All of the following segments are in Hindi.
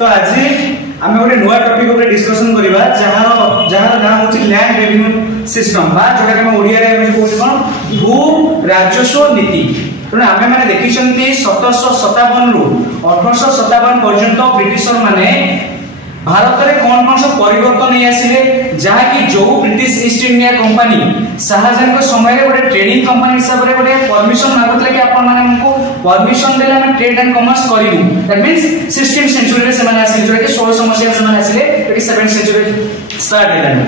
तो आज आम गोटे नुआ टॉपिक ऊपर डिस्कशन करबा जहार नाम होची लैंड रेवेन्यू सिस्टम बा जोटा के ओडिया रे हम कहू कोन भू राजस्व नीति। तो आमे माने देखिसंती 1757 रु 1857 पर्यंत ब्रिटिशर माने भारत रे कोन कोन सब परिवर्तन नै आसिले जहा कि जो British East India Company Shahjahan के समय रे गोटे ट्रेडिंग कंपनी हिसाब रे गोटे परमिशन मागुतले कि आपण माने हमको परमिशन देला हम ट्रेड एंड कॉमर्स करिवु। दैट मींस 16th सेंचुरी रे से माने आसिले जो कि 1600 मसिया से माने आसिले 27th सेंचुरी स्टार्ट हेलानी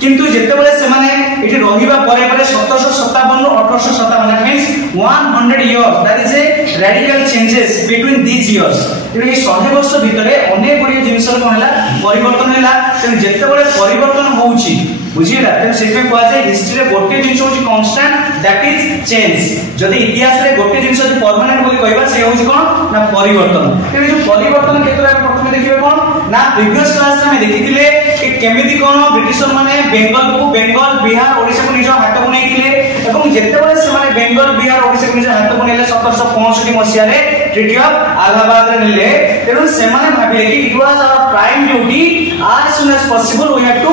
किंतु जेते बेले से माने एठी रहिबा परे परे 1757 नु 1857 means 100 years that is a radical changes between these years. ये 100 वर्ष भितरे अनेक गुडी जिंस कोन हला परिवर्तन हला। तेन जेते बेले परिवर्तन होउची बुझिला तेन सेफे कोआ जाय हिस्ट्री रे गोटे जिंस होची कांस्टेंट दैट इज चेंज। जदि इतिहास रे गोटे जिंस होची परमानेंट बोली कहबा से होची कोन ना परिवर्तन। तेन जो परिवर्तन केतरा प्रथमे देखिबे कोन ना प्रीवियस क्लास रे हम देखिथिले कि केमिति कोन ब्रिटिशर माने बेंगल बिहार ओडिसा को निज हाथ को नैथिले एवं जेते बेले से माने बेंगल बिहार ओडिसा को निज हाथ को नेले 1765 मसिया रे ट्रीटी ऑफ इलाहाबाद रे नेले। तेनु से माने भाबिले कि it was our prime duty as soon as possible we have to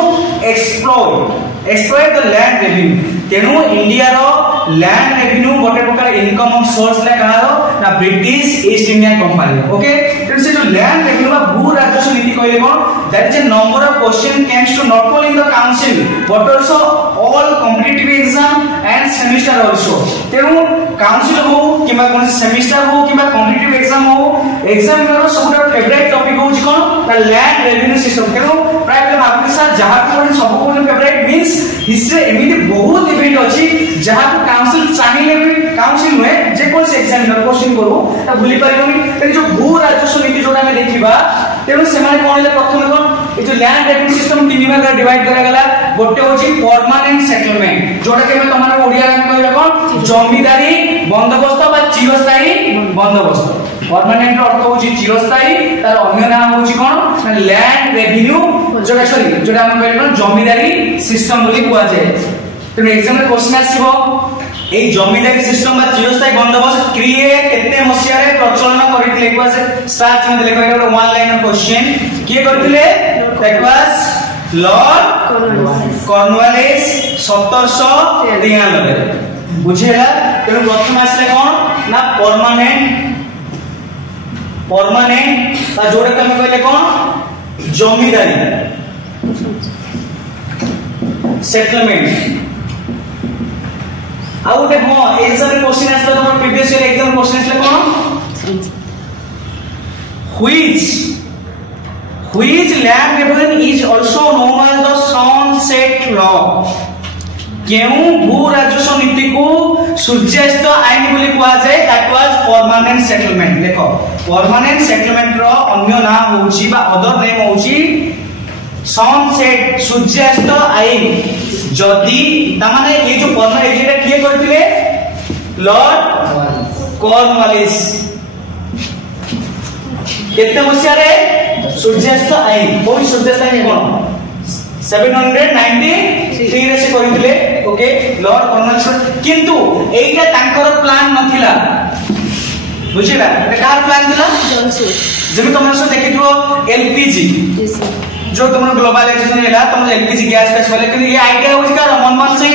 exploit the land revenue। तेनु इंडिया रो लैंड रेवेन्यू गोटे प्रकार इनकम ऑफ सोर्स ले कहारो ना British East India Company. Okay तेनु से जो लैंड रेवेन्यू बा भू राजस्व नीति कहले कोन that is a number of question comes to not only in the council but also all competitive exam and semester also. तेनु काउंसिल हो किबा कोन सेमेस्टर हो किबा कॉम्पिटिटिव एग्जाम हो एग्जाम मेरो सबटा फेवरेट टॉपिक होची कोन द लैंड रेवेन्यू सिस्टम। तेनु प्राय पे भाबि सा जहा को सब को फेवरेट मींस हिस्ट्री एमिति बहुत इवेंट अछि जहा को काउंसिल चाहिए भी काउंसिल में जे कोन से एग्जामिनर क्वेश्चन करू त भूली परिबनी। ते जो भू राजस्व नीति जोटा में देखिबा तेनु से माने कोन ले प्रथम कोन ए जो लैंड रेवेन्यू सिस्टम तीन भाग डिवाइड करा गला। गोटे होची परमानेंट सेटलमेंट जोटा के मैं तमारे ओडिया में कहबा कोन जमीदारी बंदोबस्त बा चिरस्थायी बंदोबस्त। परमानेंट अर्थ होची चिरस्थायी तार अन्य नाम होची कोन लैंड रेवेन्यू जोटा सॉरी जोटा हम कहले कोन जमीदारी सिस्टम बोली कुआ जाय। तो एग्जाम में क्वेश्चन आसीबो ए जमीदारी सिस्टम बा चिरस्थायी बंदोबस्त क्रिएट केते मसिया रे प्रचलन करितले एक बार स्टार्ट में देखो एक वन लाइनर क्वेश्चन किए करथिले दैट वाज लॉर्ड कॉर्नवालिस 1793 बुझेला। तेनु प्रथम आसले कोन ना परमानेंट ता जोड़े कम कहले कोन जमीदारी सेटलमेंट। आउ दे हो एग्जाम में क्वेश्चन आसला तो प्रीवियस ईयर एग्जाम क्वेश्चन आसला कोन which land revenue is also known as the sunset law। केउ भू राजस्व नीति को सूर्यास्त आईन बोली कुआ जाय दैट वाज परमानेंट सेटलमेंट। देखो परमानेंट सेटलमेंट रो अन्य नाम होची बा अदर नेम होची सनसेट सूर्यास्त आईन। जदी ता माने ये जो परमानेंट एटा किए करथिले लॉर्ड कॉर्नवालिस केते मसिया रे सूर्यास्त आईन कोई सूर्यास्त आईन कोन 793 रे से करितले। ओके लॉर्ड कॉर्नवालिस किंतु एटा तांकर प्लान नथिला बुझिला एटा कार प्लान थिला जेमे तुम सब देखिथो एलपीजी जो तुम ग्लोबलाइजेशन हैला तुम एलपीजी गैस पे चले कि ये आईडिया होची का मनमोहन सिंह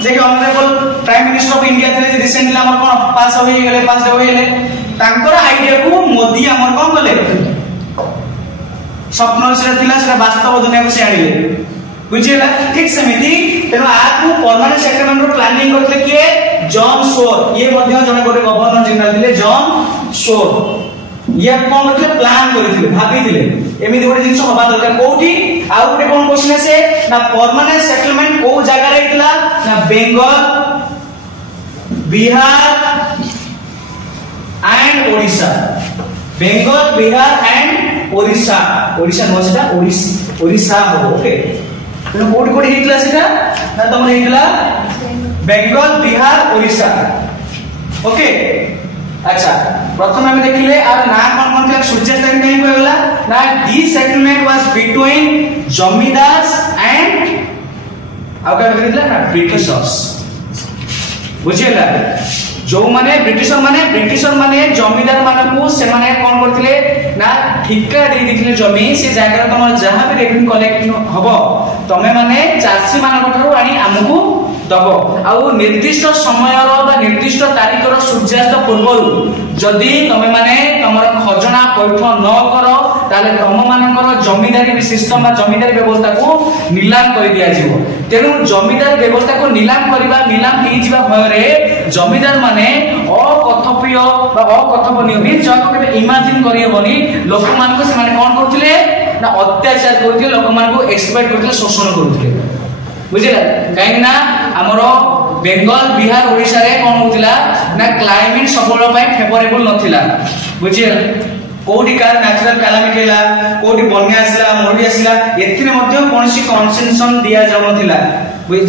जे कि honourable prime minister of India थे रिसेंटली हमर कोन पास होई गेले तांकर आईडिया को मोदी हमर कोन बोले स्वप्न से थिला से वास्तव दुनिया को से आनिले बुझिला। ठीक सेमिति तेनो आकु परमानेंट सेटलमेंट रो प्लानिंग करले के जॉन शोर ये मध्य जने गोटे गवर्नर जनरल थिले जॉन शोर ये कोन करले प्लान करथिले भाबिथिले एमिति गोटे जिंस होबा दरकार कोठी। आ गोटे कोन क्वेश्चन से ना परमानेंट सेटलमेंट को जगह रे थिला ना Bengal Bihar and Odisha. Bengal Bihar and Odisha नो सेटा ओडिशा हो। ओके तो कोड कोड हिटला सेटा ना तमन हिटला बेंगल बिहार ओडिशा। ओके अच्छा प्रथम हम देखिले आर ना कोन कोन थिला सूर्यास्त आईन नहीं होयला ना this settlement was between zamindars and आउ का देखिला ना ब्रिटिशर्स बुझिला। जो माने ब्रिटिशर माने जमीदार मानकू से माने कोन करथिले ना ठिका दे दिथिले जमी से जागा तम जहां भी रेवेन्यू कलेक्ट हबो तमे माने चासी मानक ठारू आनी हमकू दबो आ निर्दिष्ट समय बा निर्दिष्ट तारीखर सूर्यास्त पूर्व जदि तमे माने तमर खजना पैठ न करो ताले तम मानकर जमीदारी सिस्टम बा जमीदारी व्यवस्था को नीलाम कर दिया जिवो तेनु जमीदारी व्यवस्था को नीलाम करबा नीलाम ही जिबा भयरे जमीदार माने अकथप्य बा अकथपनीय भी जको केबे इमेजिन करियबनी लोक मान को से माने कोन करथिले ना अत्याचार करथिले लोक मान को एक्सप्लॉइट करथिले शोषण करथिले बुझिला काहे ना हमरो बेंगल बिहार ओडिसा रे कोन होतिला ना क्लाइमेट सबल पय फेवरेबल नथिला बुझिला कोडी कार नेचुरल कैलामिटी ला कोडी बन्या आसला मोडी आसला एथिने मध्ये कोनसी कंसेशन दिया जाव नथिला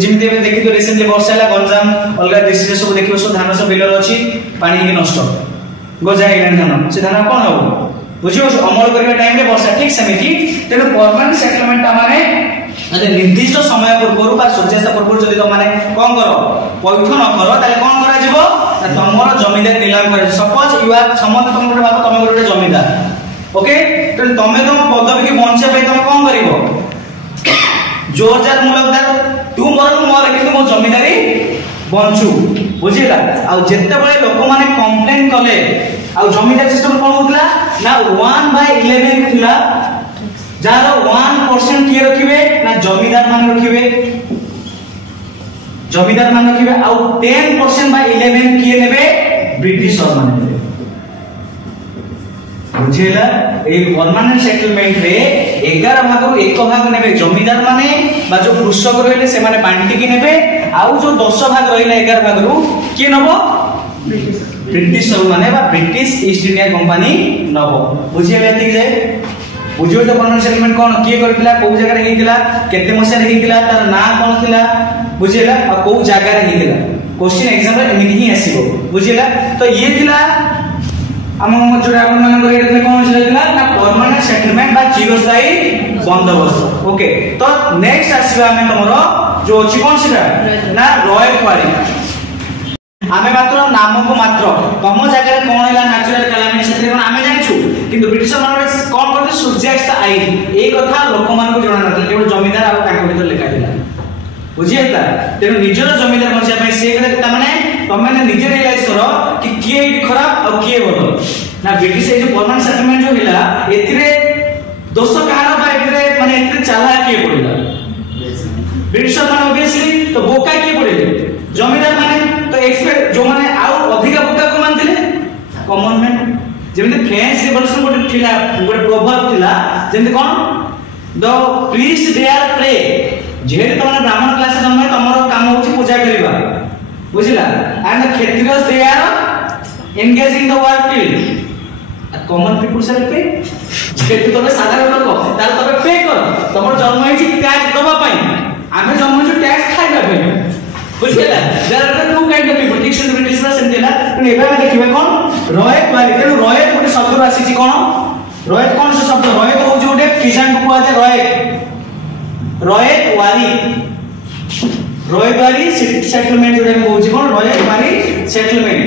जिमते में देखि तो रिसेंटली वर्षाला गंजाम अलगा डिस्ट्रिक्ट सब देखियो सब धान सब बिलर अछि पानी की नष्ट गजा इलान धान से धान कोन हो बुझियो अमल करबा टाइम रे वर्षा ठीक समिति तेनो परमानेंट सेटलमेंट माने अरे निर्दिष्ट समय पूर्व बा सूर्यास्त पूर्व जदि तो माने कोन करो पैठ न करो ताले कोन करा जिवो तमरो जमीदार नीलाम करे सपोज यू आर समत तुम गोटे बाबा तुम गोटे जमीदार ओके तो तमे तुम पदवी की बंचे पे तुम कोन करिवो जोरदार मुलकदार तू मोर कि मो जमीदारी बंचू बुझिला आ जत्ते बळे लोक माने कंप्लेन कले आ जमीदार सिस्टम कोन होतला ना 1/11 थिला जार 1% किए रखिबे ना जमीदार मान रखिबे आ 10% बाय 11 किए नेबे ब्रिटिशर मान बुझिला ए परमानेंट सेटलमेंट रे 11 भाग 1 भाग नेबे जमीदार माने बा जो कृषक रहले से माने बांटी की नेबे आ जो 10 भाग रहिला 11 भाग रु के नबो ब्रिटिशर माने बा ब्रिटिश ईस्ट इंडिया कंपनी नबो बुझिला एति जे बुझियो तो परमानेंट सेटलमेंट कोन किए करथिला को जगह रे हेतिला केते मसे रे हेतिला तार ना कोन थिला बुझिला आ को जगह रे हेतिला क्वेश्चन एग्जाम रे एमिति ही आसीबो बुझिला तो ये थिला हम जोडा अपन मन करे एतले कोन थिला ना परमानेंट सेटलमेंट बा चिरस्थायी बंदोबस्त ओके तो नेक्स्ट आसीबा हमें तमरो जो अछि कोन सिरा ना रॉयल क्वारी आमे मात्र नाम को मात्र तम जगह कोन हैला नेचुरल कैलामिटी से कोन आमे जानछु किंतु ब्रिटिश माने कोन करते सूर्यास्त आईन ए कथा लोक मान को जणा नथि केवल जमीदार आ काको भीतर लिखा दिला बुझियता तेनु निजर जमीदार बंचिया पय से करे त माने तमे ने निजे रियलाइज करो कि किए खराब और किए भलो ना ब्रिटिश ए जो परमानेंट सेटलमेंट जो हिला एथिरे दोष कहार बा एथिरे माने एथिरे चाला किए पड़िला ब्रिटिश माने ऑब्वियसली तो बोका किए पड़िले जमीदार माने तो एक्सपेक्ट जो माने आउ अधिक बोका को मानथिले कॉमन मैन जेमते फ्रेंच रिवॉल्यूशन गोटे थिला गोटे प्रोवर्ब थिला जेमते कोन the priest they are pray जेहे तमने ब्राह्मण क्लास जन्म तमरो काम होची पूजा करिबा बुझिला and the Kshatriyas they are engage in the work field common people से पे जेहे तमे साधारण लोक तार तमे पे कर तमरो जन्म होची टैक्स दबा पई आमे जन्म होची टैक्स खाइबा पई बुझिला there are two kind of people ticks in British ना सेंटेला तो एबा देखिबे कोन रॉयल क्वालिटी तेनु रॉयल गोटे शब्द आसी छी कोन रॉयल कोन से शब्द रॉयल हो जोटे किसान को आजे रॉयल वाली सेटलमेंट जोटे कहू छी कोन रॉयल वाली सेटलमेंट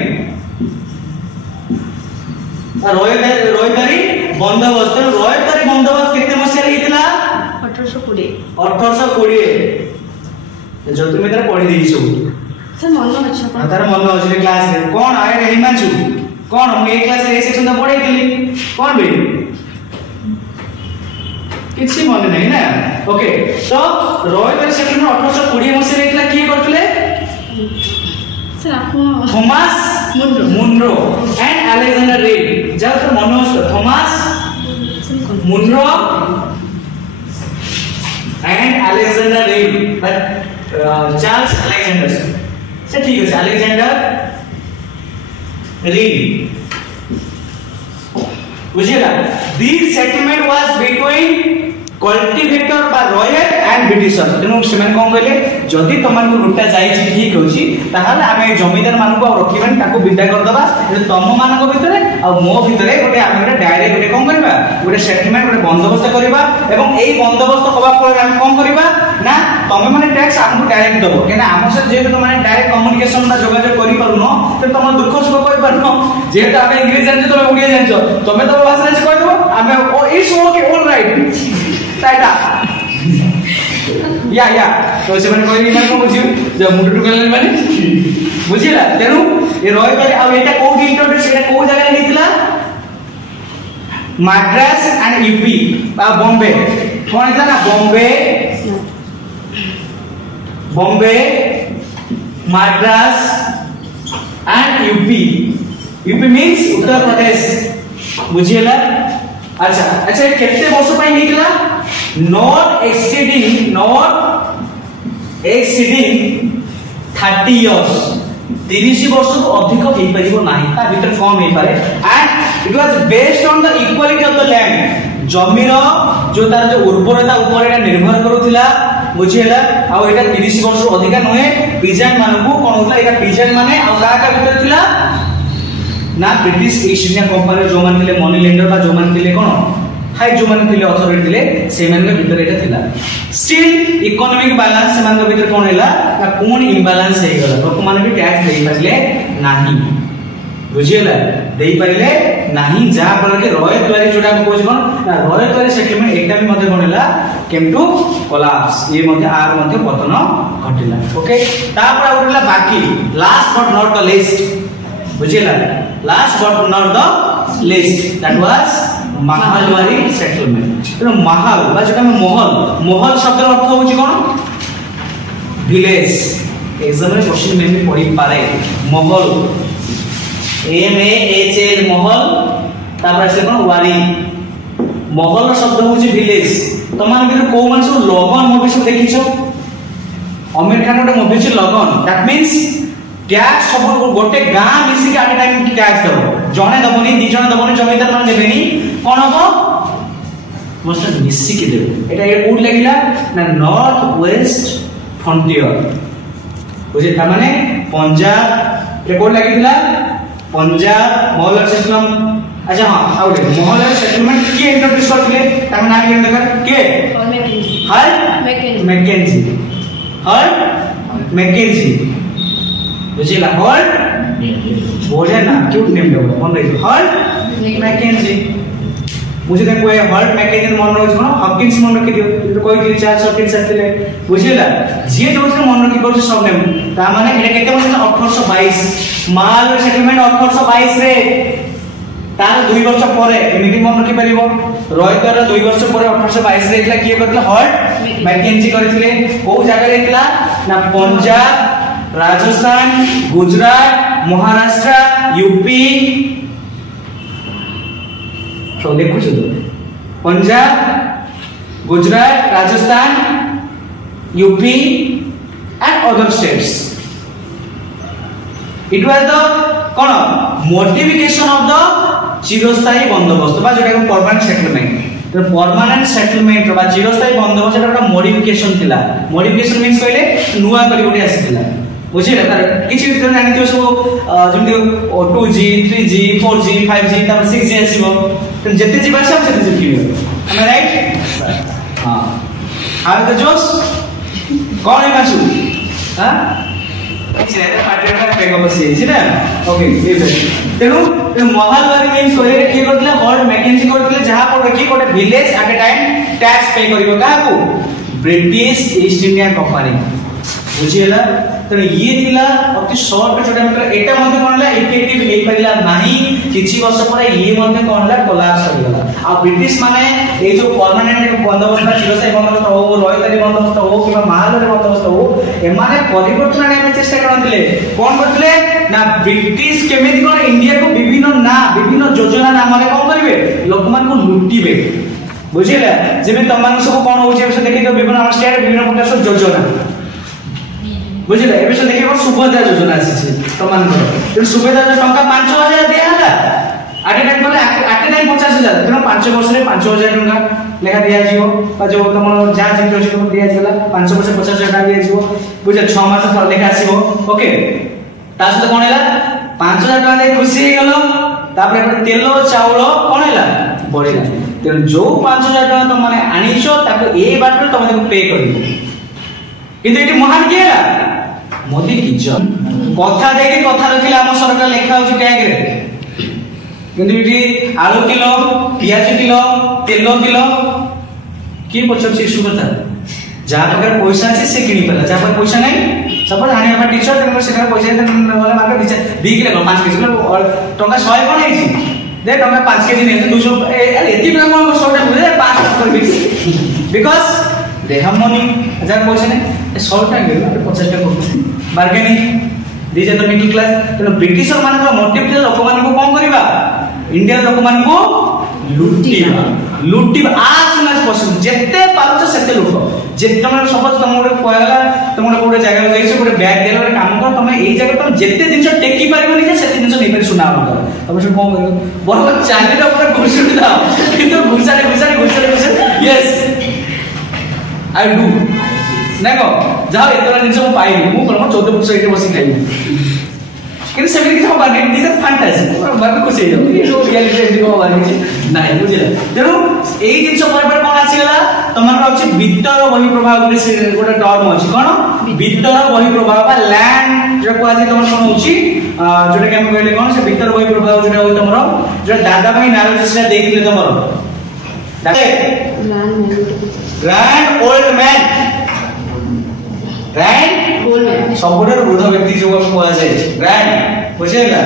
रॉयल वाली बंदोबस्त केते मसिया हेतिला 1820 जो तुम इधर पढ़ी देई सब सर मन अच्छा पर तार मन अछि क्लास रे कोन आए रे हिमांशु कोन हम ए क्लास रे सेक्शन त पढ़ै गेली कोन बे किछि मन नहीं ना ओके तो रॉयल सेक्शन 1820 मसे रेखला की करथले सर आपको Thomas Munro and Alexander Read जब तो मन Thomas Munro and Alexander Read but Charles Alexander से ठीक है अलेक्जेंडर रीड बुझिएगा this settlement was between cultivator बा रॉयल एंड ब्रिटिशर तेणु से कौन कहले जदि तुम लुटा जाए ठीक होची ताहले आमे जमीदार मानक रखिबानी ताको विदा कर दबा तुम मानक भितरे आ मो भितरे गोटे आमे गोटे डायरेक्ट गोटे कोन करबा गोटे सेटलमेंट गोटे बंदोबस्त करबा एवं एई बंदोबस्त होबा पर आमे कोन करबा ना तुम माने टैक्स हमको डायरेक्ट दबो केना हम से जे तुम माने डायरेक्ट कम्युनिकेशन ना जोगाजोग करि पारुनो त तुम दुख सुख कहि पारुनो जे त आमे इंग्लिश जानछ तुम ओडिया जानछ तुम तो भाषा से कहि दबो आमे ओ इज ओके ऑल राइट टाइटा या तो से माने कोई माने को बुझियो जे मुंड टुकले माने बुझिला तेनु ए रॉय करे आ एटा को इंट्रोड्यूस एटा को जगह हेतिला मद्रास एंड यूपी बा बॉम्बे कोन हेता ना Bombay Madras and UP means Uttar Pradesh बुझिला अच्छा केते वर्ष पई हेतिला not exceeding 30 years 30 वर्ष अधिक हे परिबो नाही ता भीतर कम हे पारे and it was based on the equality of the land जमीर जो तार जो उर्वरता ऊपर एटा निर्भर करूथिला बुझिला आ एटा 30 वर्ष अधिक नहे पीजेंट मानकू कोन होतला एटा पीजेंट माने आ का भीतर थिला ना ब्रिटिश ईस्ट इंडिया कंपनी जो मान थिले मनी लेंडर बा जो मान थिले कोन हाई जो मान थिले अथॉरिटी थिले से मान के भीतर एटा थिला स्टिल इकोनॉमिक बैलेंस से मान के भीतर कोन हैला ना कोन इंबैलेंस हे गला लोक मान भी टैक्स देई पारले नाही बुझिला देई पारले नाही जा पर के रॉयल द्वारे जोडा को कोन ना रॉयल द्वारे सेटलमेंट एटा भी मध्ये कोन हैला केम टू कोलैप्स ये मध्ये आर मध्ये पतन घटिला ओके तापर आउटला बाकी last but not the list बुझिला last but not the list that was Mahalwari settlement तो महाल बा जेटा में महल शब्द अर्थ होची कोन विलेज एग्जाम में क्वेश्चन में भी पढ़ी पारे महल MAHL महल तापर से कोन वारी महल शब्द होची विलेज तमान के को मानस लगन मूवी सब देखिछो आमिर खान गोटे मूवी छ लगन दैट मींस टैक्स सब गोटे गां मिसी के आटे टाइम की टैक्स दबो जने दबोनी दि जने दबोनी जमीदार मान देबेनी कोन हो मस्त मिसी के देबो एटा ए कोड लागिला ना नॉर्थ वेस्ट फ्रंटियर बुझे त माने पंजाब रे कोड लागिला पंजाब मोहल्ला सिस्टम अच्छा हां आउटे मोहल्ला सेटलमेंट के इंट्रोड्यूस करथिले तमे ना के देखा के हर मैकेंजी बुझिला हॉल बोले ना क्यूट नेम देबो मन रही हॉल मैकेंजी मुझे देखो ये हॉल मैकेंजी मन रही कोन हॉकिंस मन रखि दियो तो कोई कि चार हॉकिंस आथिले बुझिला जे जो मन रखि परछ सब नेम ता माने एटा केते वर्ष 1822 माल सेटलमेंट 1822 रे तार 2 वर्ष परे एमिति मन रखि परिबो रॉय कर 2 वर्ष परे 1822 रे एकला किए करथला हॉल मैकेंजी करथिले ओ जगह रे एकला ना पंजाब राजस्थान गुजरात महाराष्ट्र यूपी तो देखो चलो Punjab Gujarat Rajasthan UP and other states it was the cone modification of the चिरस्थायी बंदोबस्त बा जेटा परमानेंट सेटलमेंट तो परमानेंट सेटलमेंट बा चिरस्थायी बंदोबस्त एटा मॉडिफिकेशन थिला मॉडिफिकेशन मींस कहले नुवा करी गोटे आसीथिला बुझिले तार किछि भीतर जानि दियो सब Zeme 2G 3G 4G 5G तापर 6G आसीबो त जते जी भाषा सेते जिकिबो am I right हां आर द जोस कोन है मासु हां किछि नै पार्टी का पेग बसी छि ना ओके तेनु महालवारी मींस कोले के करथले हॉल मैकेंजी करथले जहा पर कि कोटे village at a time tax पे करिवो काकू ब्रिटिश ईस्ट इंडिया कंपनी बुझिला तो ये थिला अति शॉर्ट छोटा मतलब एटा मध्ये कोनला इफेक्टिव हे परिला नाही किछि वर्ष परे ये मध्ये कोनला कोलैप्स हो गला आ ब्रिटिश माने ए जो परमानेंट बंदोबस्त चिरस्थायी बंदोबस्त हो रॉयल बंदोबस्त हो किबा महालवारी बंदोबस्त हो ए माने परिवर्तन आने चेष्टा करनथिले कोन करथिले ना ब्रिटिश केमिति कोन इंडिया को विभिन्न योजना नाम रे कोन करिवे लोक मान को लुटिबे बुझिला जेमे तमान सब कोन होचे से देखि तो विभिन्न स्टेट विभिन्न प्रकार योजना बुझिले एबे से देखिबो सुभद्रा योजना आसी तमान को सुभद्रा टंका 5000 दिया हला आटे टाइम बोले आटे टाइम 50,000 तेणु 5 वर्ष में 5,000 टका लेखा दिया जीवो बा जो तुम जहाँ जित अच्छे तुम दिया गला 5 वर्ष 50,000 टका दिया जीवो बुझे 6 मास पर लेखा आसीबो ओके ता सहित कोन हैला 5,000 टका दे खुशी हे गलो तापर तेल चाउल कोन हैला बढ़िला तेणु जो 5,000 टका तुम माने आनिछो ताको ए बाट तुम पे करिवो किंतु एटी महान के हैला मोदी किचन कथा देखि कथा रखिला हम सरकार लेखा होची टैग रे किंतु इटी आलू किलो पियाज किलो तेल किलो की पछर से इशू करता जहां पाकर पैसा আছে से किनी पला जहां पर पैसा नहीं सपोज आनी हम टीचर तेन से पैसा वाला मार्केट 2 किलो 5 केजी टका 100 कोन है छी दे टका 5 केजी नहीं 200 अरे एती में कोन 100 टा बुझे 5 कर बिकॉज़ दे हैव मनी जहां पैसा नहीं 100 टा गेल 50 टा कर bargaining this is the middle class तेन ब्रिटिशर मान मोटिव लोक मान को कोन करबा इंडियन लोक मान को लुटिबा लुटिबा as soon as possible जेते पारछ सेते लोक जेते मन सपोज तुम गोटे कहला तुम गोटे जगह गइछ गोटे बैग देला गोटे काम कर तुम एई जगह तुम जेते जिंस टेकी पारिबो जे सेते जिंस नै पारि सुना हम तुम से कोन करियो बरोबर चांदीटा ऊपर घुसुडी दाओ किंतु घुसारे यस आई डू देखो जाओ इतना जिंस मु पाइबो मु 14 वर्ष एटे बसी खाइबो किन से मेरी सब बात दिस इज फैंटासी बात को से ये जो रियलिटी एटी को बात नहीं बुझिला तेनु एई जिंस पर कोन आसीला तमन अछि भीतर बहि प्रभाव गोटे टर्म अछि कोन भीतर बहि प्रभाव बा लैंड जो को आज तमन कोन होछि जोटा के हम कहले कोन से भीतर बहि प्रभाव जोटा होय तमरो जो दादा भाई नारायण से देखिले तमरो ग्रैंड ओल्ड मैन ग्रैंड सबुठ वृद्ध व्यक्ति जो कह जाए ग्रैंड बुझेला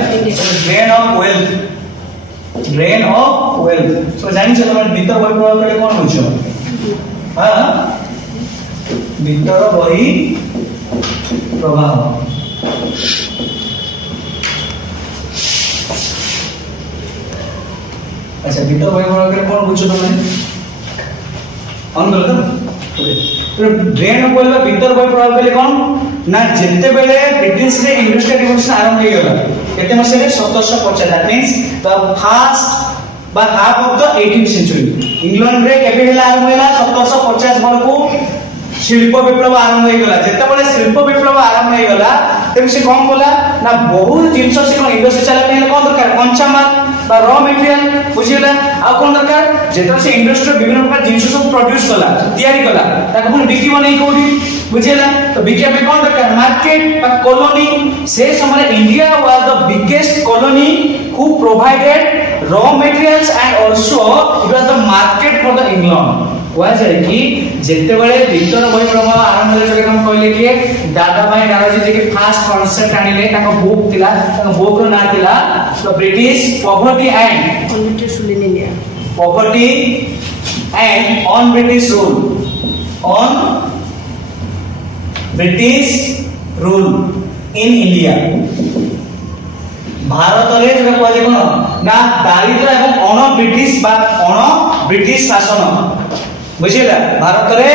ड्रेन ऑफ वेल्थ सो जानि छ तमन भीतर बहि प्रभाव कले कोन होछ हां भीतर बहि प्रभाव अच्छा भीतर बहि प्रभाव कले कोन होछ तमने ऑन कर दो तो ड्रेन ऑफ वेल्थ भीतर बहि प्रभाव कले कोन ना जेते बेले ब्रिटिश रे इंडस्ट्रियल रिवोल्यूशन आरंभ हो गला केते मसले 1750 दैट मींस द फर्स्ट बा half of the 18th century England रे केबे हला आरंभ होला 1750 बरकू शिल्प विप्लव आरंभ हो गला जेते बेले शिल्प विप्लव आरंभ हो गला तेम से कोन बोला ना बहुत जिंस से कोन इंडस्ट्री चला पहले कोन दरकार कच्चा माल बा रॉ मटेरियल बुझिला आ कोन दरकार जेते से इंडस्ट्री विभिन्न प्रकार जिंस सब प्रोड्यूस कला तयारी कला ताको पुन बिकिबो नै कोडी बुझिला तो बिकिया में कोन दरकार मार्केट बा कॉलोनी से समय India was the biggest colony who provided raw materials and also it was the market for the England हुआ जाए कि जेते बेले भीतर बहि प्रभाव आरंभ होले जे हम कहले कि दादा भाई नाराजी जे के फास्ट कांसेप्ट आनिले ताको बुक थिला ताको बुक रो नाम थिला the British poverty and on British rule on British rule in India Bharat रे जे कहले कोन ना दारिद्र एवं अण ब्रिटिश शासन बुझिला भारत रे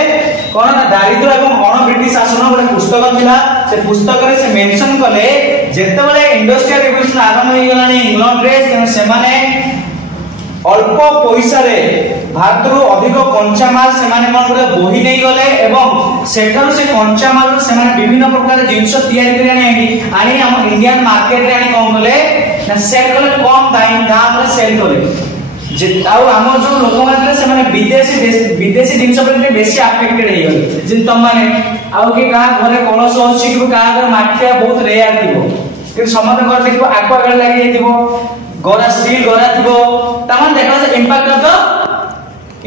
कोन ना दारिद्र एवं अण ब्रिटिश शासन गोटे पुस्तक थिला से पुस्तक रे से मेंशन कले जेते बेले इंडस्ट्रियल रिवोल्यूशन आरंभ हो गलानी इंग्लैंड रे से माने अल्प पैसा रे भारत रो अधिक कंचा माल से माने कोन करे बोही नै गले एवं सेठार से कंचा माल से माने विभिन्न प्रकार जिंस तयारी करी आनी हम इंडियन मार्केट रे आनी कोन गले ना सेल कले कम दाम रे सेल करे जे आउ हम जो लोक माने से माने विदेशी जिंस पर बेसी अफेक्टेड हे गले जिन तम माने आउ के का घरे कलश अछि कि का घर माटिया बहुत रेयर थिबो कि समस्त घर देखिबो आक्वा गार्ड लागि जेतिबो गोरा स्टील गोरा थिबो तमन देखा से impact of the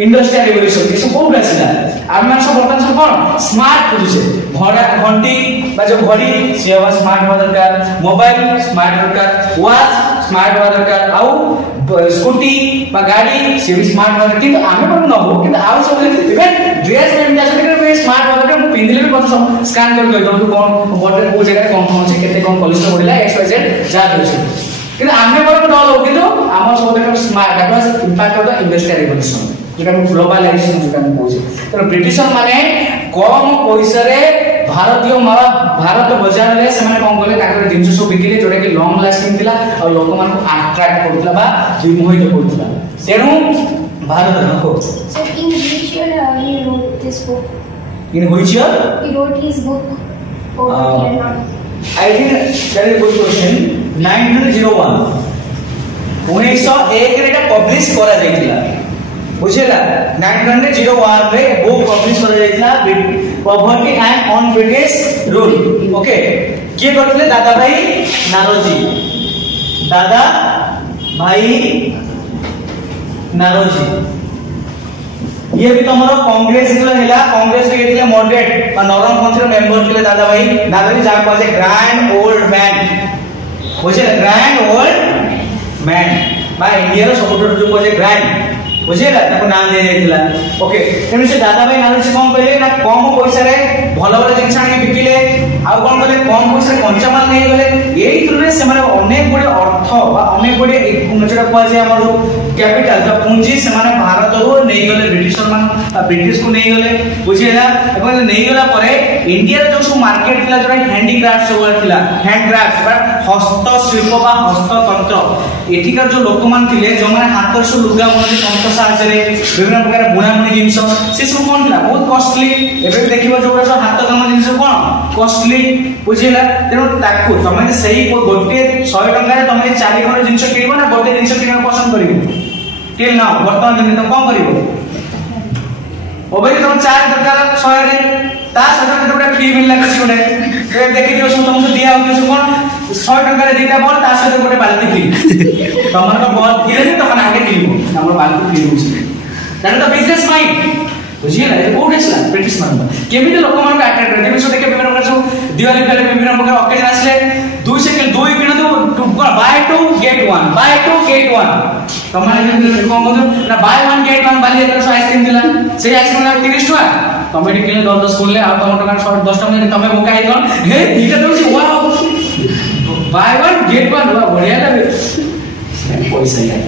industrial revolution इस बहुत आसिला आम सब बर्तन सब कोन स्मार्ट बुझे घड़ा घंटी बा जो घड़ी से अब स्मार्ट हो दरकार मोबाइल स्मार्ट दरकार वॉच स्मार्ट हो दरकार आउ स्कूटी बा गाड़ी से भी स्मार्ट हो दरकार किंतु आमे पर न हो किंतु आउ सब इवन ड्रेस में जासे के स्मार्ट हो दरकार पिंदिले भी सब स्कैन कर दो तो कोन बॉर्डर को जगह कोन कोन से केते कोन कोलेस्ट्रॉल बढ़िला XYZ जा दे किंतु आमे पर न हो किंतु आम सब देखो smart that was impact of the industrial revolution जेटा ग्लोबलाइजेशन जेटा हम कहै तो ब्रिटिशर माने कम पैसा रे भारत बाजार रे से माने कोन कले ताकर जिंस सब बिकिले जोडा कि लॉन्ग लास्टिंग थिला और लोक मान को अट्रैक्ट करथला बा विमोहित करथला तेनु भारत नको So in which year he wrote this book? In which year He wrote his book. I think that is a good question. 1901 1901 रे पब्लिश करा जायतिला बुझेला 1901 रे बुक पब्लिश करा जायतिला poverty and on British rule okay के करथले दादा भाई नारोजी ये भी तमरो कांग्रेस इतला हेला कांग्रेस रे गेतिले मॉडरेट और नरम पंथर मेंबर थिले दादा भाई जा पासे ग्रैंड ओल्ड मैन बुझे ग्रैंड ओल्ड मैन बा इंडिया रो सबटो जो कोजे ग्रैंड बुझेला ताको नाम दे देतिला ओके तेनु से दादा भाई नारोजी कोन कहले ना कम पैसा रे भलो भलो जिंस आनी बिकिले आ कोन कहले कम पैसा रे कंचा माल नै गले एई तुलने से माने अनेक बडे अर्थ बा अनेक बडे जेटा कोआ जे हमर कैपिटल द पूंजी से माने भारत रो नै गले ब्रिटिशर मान ब्रिटिश को नै गले बुझेला एबं नै गला परे इंडिया रे जो सु मार्केट थिला जोरा हैंडीक्राफ्ट सब थिला हैंडक्राफ्ट बा हस्त शिल्प बा हस्ततंत्र एठिका जो लोक मान थिले जो माने हाथ से लुगा मन तंत्र साहाय्य रे विभिन्न प्रकार बुना बुनी जिंस से सब कोन थिला बहुत कॉस्टली एबे देखिबो जोरा सब हाथ काम जिंस कोन कॉस्टली बुझेला तेनो ताकू तमे सही गोटे 100 टका रे तमे 4 घर जिंस किनिबो ना गोटे जिंस किनिबो पसंद करिवो टिल नाउ वर्तमान दिन तुम कोन करिवो ओबे तुम 4 टका 100 रे ता सदा गोटे फ्री मिलला किछ गोटे ए देखि दियो सब तुमसे दिया हो कोन 100 टका रे दीटा बॉल ता सदा गोटे बाल्टी फ्री तमन का बॉल किरे तमन आगे किनिबो हमर बाल्टी फ्री होछि दैट द बिजनेस माइंड बुझिए ना कोड है ब्रिटिश मान केमिति लोक मान अट्रैक्ट करते बिसो देखे विभिन्न प्रकार सब दिवाली पे विभिन्न प्रकार ओकेजन आसले 2 सेकंड 2 किन दो बाय 2 गेट 1 बाय 2 गेट 1 तमाने कोन कोन ना बाय 1 गेट 1 बाली एकर आइसक्रीम दिला से आइसक्रीम ना 30 टका तमे किने 10 बोलले आ तम टका 10 टका तमे मुकाई गन हे दीटा दउसी वाओ बाय 1 गेट 1 बढ़िया लागे पैसा यार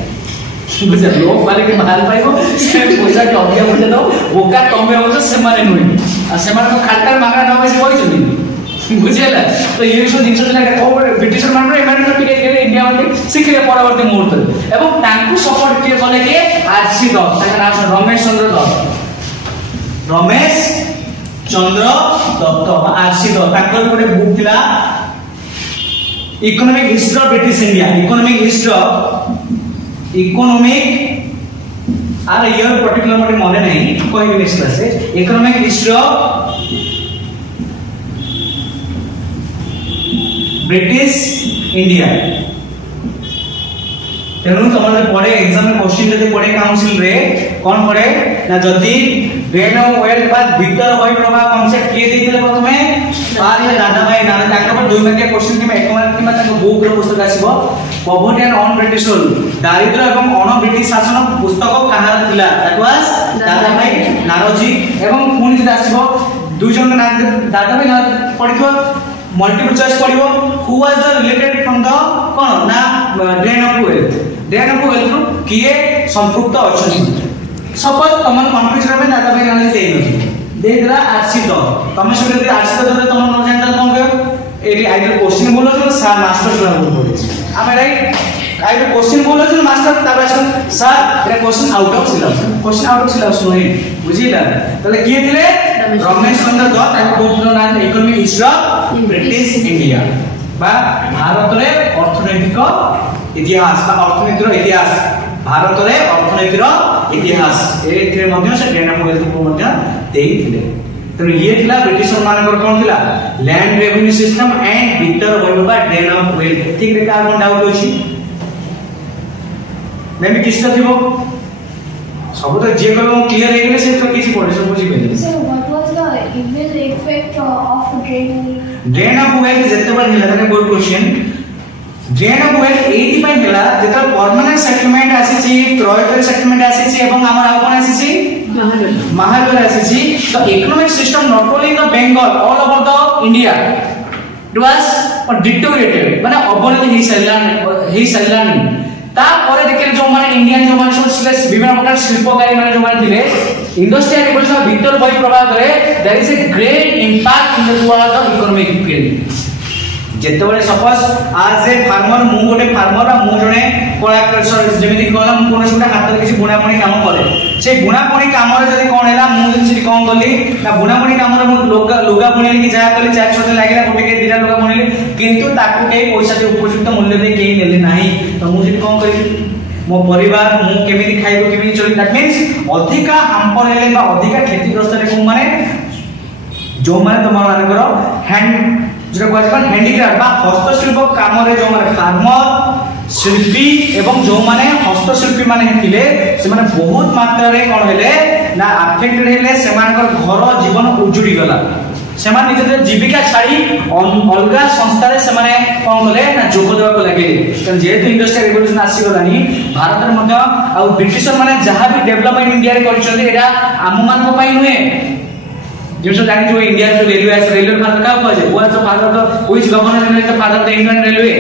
बुझे लोग माने के माल पाइबो से पैसा के अभिया बोले दो बोका तमे हो से माने नुई आ से माने खाटर मागा न होई होई जनी बुझेला तो ये सब जिंस दिला को ब्रिटिशर मान रे माने टिके के इंडिया मध्ये सिखले परवर्ती मुहूर्त एवं तांकु सपोर्ट के कले के आरसी दत्त ताका नाम रमेश चंद्र दत्त आरसी दत्त ताकर गोटे बुक थिला economic history of British India economic आर ईयर पर्टिकुलर मते मने नहीं कोई नेक्स्ट क्लास है economic history of British India तेनु तमने पड़े एग्जाम में क्वेश्चन जदि पड़े काउंसिल रे कोन पड़े ना जदि ड्रेन ऑफ वेल्थ बाद भीतर होई प्रभाव कांसेप्ट के दिथिले प्रथमे बार ये दादा भाई नाना ताका पर 2 मार्क के क्वेश्चन के एक मार्क किमा ताको बुक रो पुस्तक आसीबो poverty and on British rule दारिद्र्य एवं अन ब्रिटिश शासन पुस्तक कहार थिला दैट वाज दादा भाई नारोजी एवं पुनी जे आसीबो दु जन ना दादा भाई पढितो मल्टीपल चॉइस पढिबो who was the related from the कोन ना ड्रेन ऑफ वेल्थ किए संपृक्त अछि सपोज तमन कंफ्यूजन में दादा भाई नारोजी दे दिला आरसी दो तमे सब यदि आरसी दो तम न जानता कोन कयो एटी आइदर क्वेश्चन बोलो तो सर मास्टर क्लास बोल पड़े आमे राइट आइदर क्वेश्चन बोलो तो मास्टर तबे sir A question out of syllabus नहीं बुझिला तले किए दिले रमेश चंद्र दत्त आ बुक नो नाम economic history of British India बा भारत रे अर्थनैतिक इतिहास बा अर्थनीतिर इतिहास भारत रे अर्थनैतिर इतिहास एथिरे मध्य से ड्रेन ऑफ वेल्थ को मध्य देइथिले तो ये थिला ब्रिटिशर मानकर कोन थिला लैंड रेवेन्यू सिस्टम एंड भीतर होइबा बा ड्रेन ऑफ वेल्थ ठीक रे का कोन डाउट अछि मैं भी किसका थिबो सब तो जे कलो क्लियर हे गेले से तो किछि पड़े सब बुझि गेले sir what was the evil effect of drain of wealth जते बार हिला तने good question drain of wealth एथि पय हिला जेता परमानेंट सेटलमेंट आसीछि क्रॉयटल सेटलमेंट आसीछि एवं हमर आ कोन आसीछि महाबल आसीछि तो economic system not only in the Bengal all over the India it was deteriorated माने अवनति ही सैलान तापर देखिले जो माने इंडियन जो माने सब विभिन्न प्रकार शिल्पकारी माने जो माने थिले इंडस्ट्रियल रिवोल्यूशन भीतर बही प्रभाव करे there is a great impact in the world of economic field जेतेबेले सपोज आज ए फार्मर मु गोटे फार्मर मु जने कला जेमिति कहला मु कोनोस गोटे हाथ किछि बुणापणी काम करे से बुणापणी काम रे जदी कोन हैला मु जदी कोन करली ना बुणापणी काम रे मु लुगा बुणिली कि जा करली 4 छोटे लागिला गोटे के दिरा लुगा बुणिली किंतु ताकू के पैसा दे उपयुक्त मूल्य दे केही नेले नाही तो मु जदी कोन करी मो परिवार मु केमिति खाइबो केमिति चली दैट मींस अधिका हाम्पर हेले बा अधिका क्षतिग्रस्त रे को माने जो माने तमर मानकर हैंड जो कहन हैंडीक्राफ्ट बा हस्तशिल्प काम रे जो माने फार्मर शिल्पी एवं जो माने हस्तशिल्पी माने हेतिले से माने बहुत मात्रा रे कोन हेले ना अफेक्टेड हेले से मानकर घर जीवन उजुड़ी गला से माने निजे जीविका छाड़ी अलगा संस्था रे से माने कोन होले ना जोग देवा को लागे कारण जेहेतु इंडस्ट्रियल रिवोल्यूशन आसी गलानी भारत रे मध्य आ ब्रिटिशर माने जहां भी डेवलपमेंट इंडिया रे करिसथि एटा आम मान को पाई नुहे जो सब जानी जो इंडिया जो रेलवे फादर का कहे वो तो फादर तो which governor is the father the Indian railway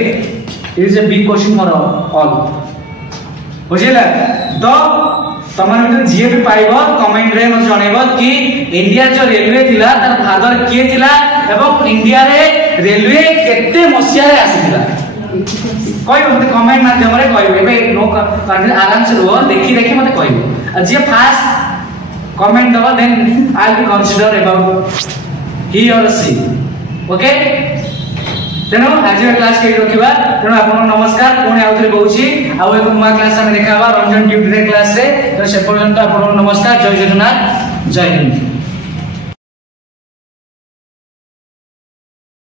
it is a big question for all बुझिला तो तमन में जे भी पाइबो कमेंट रे मत जणेबो कि इंडिया जो रेलवे थिला तार फादर के थिला एवं इंडिया रे रेलवे केते मसिया रे आसीथिला कोइ मते कमेंट माध्यम रे कहबे एबे नो आराम से रो देखि मते कहबो जे fast comment down then I'll be consider about he or she okay तेनो आज क्लास के रखिबा तेनो आपन नमस्कार कोने आउथरे कहूची आ एक नुवा क्लास हम देखाबा रंजन ट्यूटोरियल क्लास रे तो से पर्यंत आपन नमस्कार जय जगन्नाथ जय हिंद।